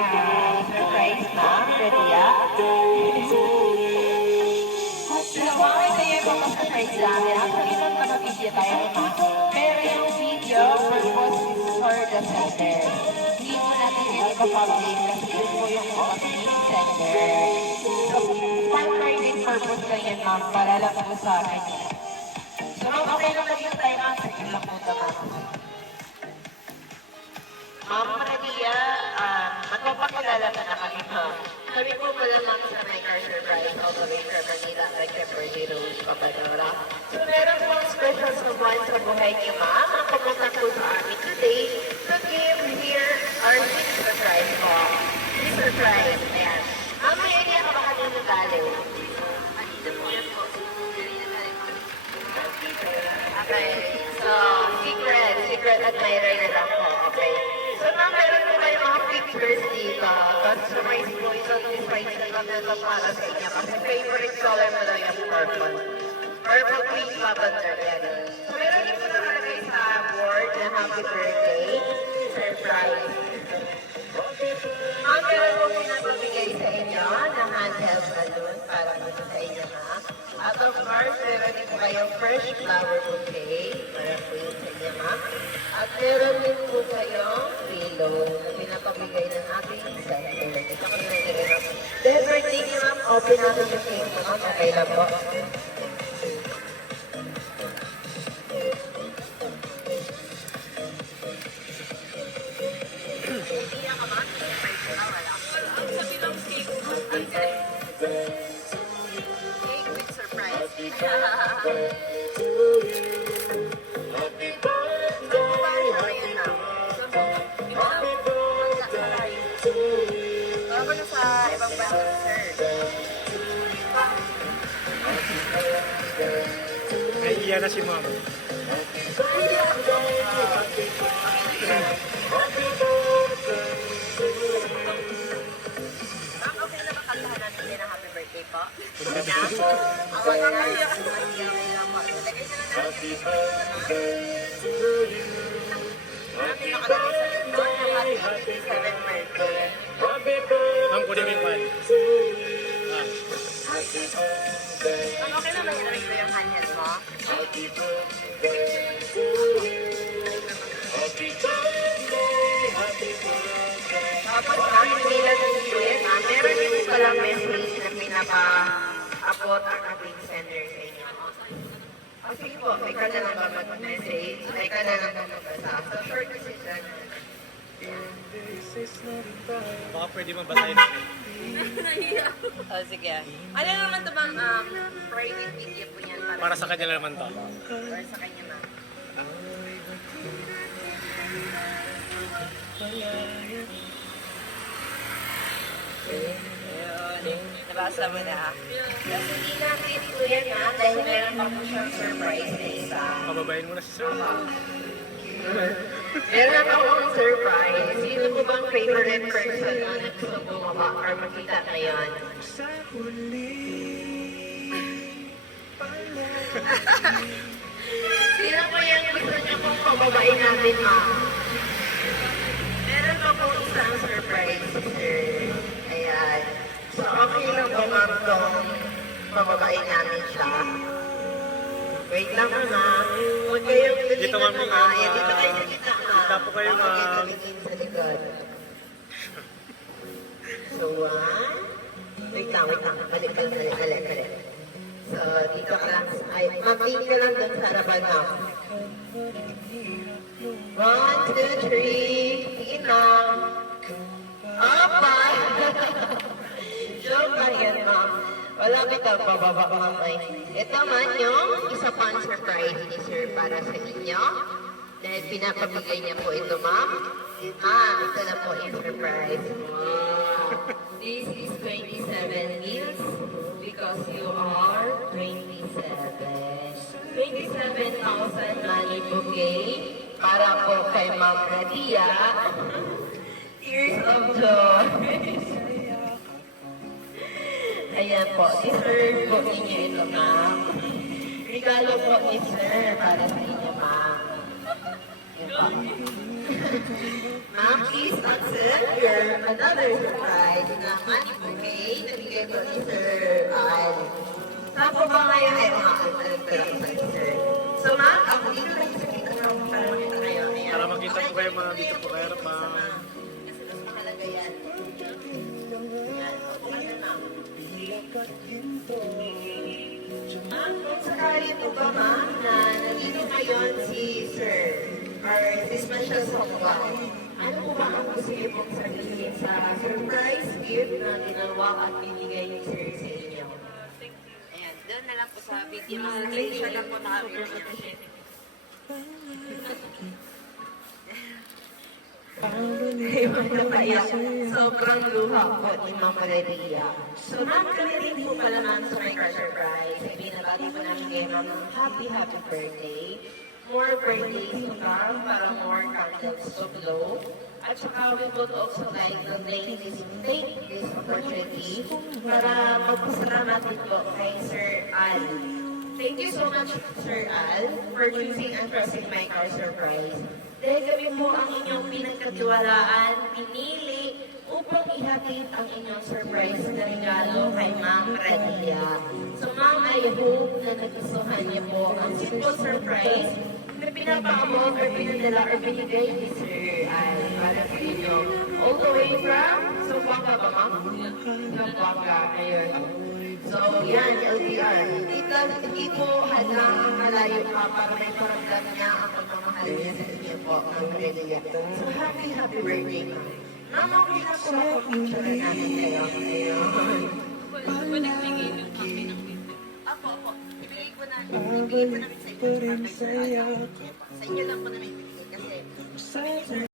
surprise na. Ready ya? Ginawa ko yung mga surprise namin. Actually, magpapabidyo tayo na. Pero yung video, purpose is for the sender. Hindi mo natin yung ipapublic kasi yun po yung team sender. So, for learning purpose lang yan, ma'am, para lang po sa akin. So, okay lang lang yung tayo na. Sige lang po naman. Ma'am Maria, magpapakilala ka na kami, ma'am. Kami po pala ma'am sa My Car Surprise all the way from Manila, like the birthday rules, Papadora. So meron pong special someone sa buhay niyo, ma'am. Ang pumunta po sa amin today to give here our big surprise po. Big surprise, ayan. Ma'am, may idea ka ba kanina galing? Kanina po yan po. Okay, so secret admirer na lang po, okay. So ma'am, meron po kayo mga pictures dito. Customize po isang design na nito para sa inyo. Kasi favorite color mo daw yung purple. Purple pink lavender yan. So meron din po nakalagay sa board na happy birthday. Surprise. Ma'am, meron po pinapabigay sa inyo na handheld balloon para po sa inyo ha. At of course, meron din po kayong fresh flower bouquet para po yun sa inyo ha. At meron din po kayong pillow na pinapabigay ng ating sender. Ito ko na rin. Then, birthday niyo ma'am, open natin yung cake mo. Okay lang po. Naiiya na si ma'am. Okay na ba kantahan natin din ang happy birthday po? Ang wala na yung lagay na lang natin. Nakalagay sa ito yung happy 7th birthday. Ma'am, kunin mo yung pan. Ang okay naman yung rin yung handheld mo? Tapos hindi lang yung US, meron din palang message na pinapa-upload ang ating sender sa inyo. O sige po, may ka na lang ba mag-message? May ka na lang ba magbasa? So short decision. Baka pwede mabasahin natin. Oh, sige. Ano naman ito bang private video po yan? Para sa kanya naman to. Para sa kanya na. Ayun. Nabasa mo na. Kasi hindi natin po yan ha. Dahil meron pa po siyang surprise na isa. Pababayin mo na si sir. Meron akong surprise. Sino po bang favorite person na gusto bumaba or makita ngayon? Sino po yung gusto niyo pong pababain natin, ma'am? Meron pa po isang surprise, sir. Ayan. So, okay lang po, ma'am, kung pababain namin siya. Wait lang, ma'am. Huwag kayong Dito, ma'am, yung, Ayan, dito kayo sa gitna, ma'am. Dito po kayo, Huwag kayong ma'am. tumingin sa likod. So, one. Wait lang. Balik. So, dito ka lang. Ay, ma'am, tingin ka lang doon sa harapan, ma'am. 1, 2, 3. Tingin lang. Apa! Joke lang yan, ma'am. Wala kita pababa kamay. Ito man yung isa pang surprise ni sir para sa inyo. Dahil pinapabigay niya po ito, ma'am. Ma'am, ito na po yung surprise. Wow. This is 27 meals because you are 27. 27,000 money bouquet para po kay Ma'am Radia. Tears of joy. Ayan po, deserve po ninyo ito, ma'am. Regalo po ni sir para sa inyo, ma'am. Ma'am, please accept your another surprise na money bouquet na bigay ko ni Sir Al. Saan po ba ngayon? Ay, mga alam ko lang sa Sir. So, ma'am, ako dito lang sa kita ko para makita kayo. Ayan. Para makita ko kayo mga dito po kayo. Kasi mas mahalaga yan. Ayan. Okay na, ma'am. Ma'am, kung sakali po ba, ma'am, na nandito ngayon si Sir or si Special Someone, ano po ba ang gusto niyo pong sabihin sa surprise gift na ginawa at binigay ni Sir sa inyo? Ayan, doon na lang po sa video. Siya lang po naka-appreciate. Ewan na kaya, sobrang luha po ni Mama Lydia. So, ma'am, kami rin po pala ma'am sa my crush surprise. Ay binabati po namin kayo ma'am ng happy birthday. More birthdays to come para more candles to blow. At saka we would also like to take this opportunity para magpasalamat din po kay Sir Al. Thank you so much, Sir Al, for choosing and trusting my car surprise. Dahil kami po ang inyong pinagkatiwalaan, pinili upang ihatid ang inyong surprise na regalo kay Ma'am Radia. So Ma'am, I hope na nagustuhan niyo po ang simple surprise na pinapaabot or pinadala or binigay ni Sir Al para sa inyo. All the way from Zamboanga ba, Ma'am? Zamboanga, ayun. So, yan, LDR. Hindi po hadlang ang malayo pa para may paramdam niya ang pagmamahal niya sa inyo po, Ma'am Relia. So, happy birthday, Ma'am. Ma'am, okay lang po ako picture namin kayo. Ayun. Apo, apo. Ibigay ko namin sa inyo. Sa inyo lang po namin ibigay kasi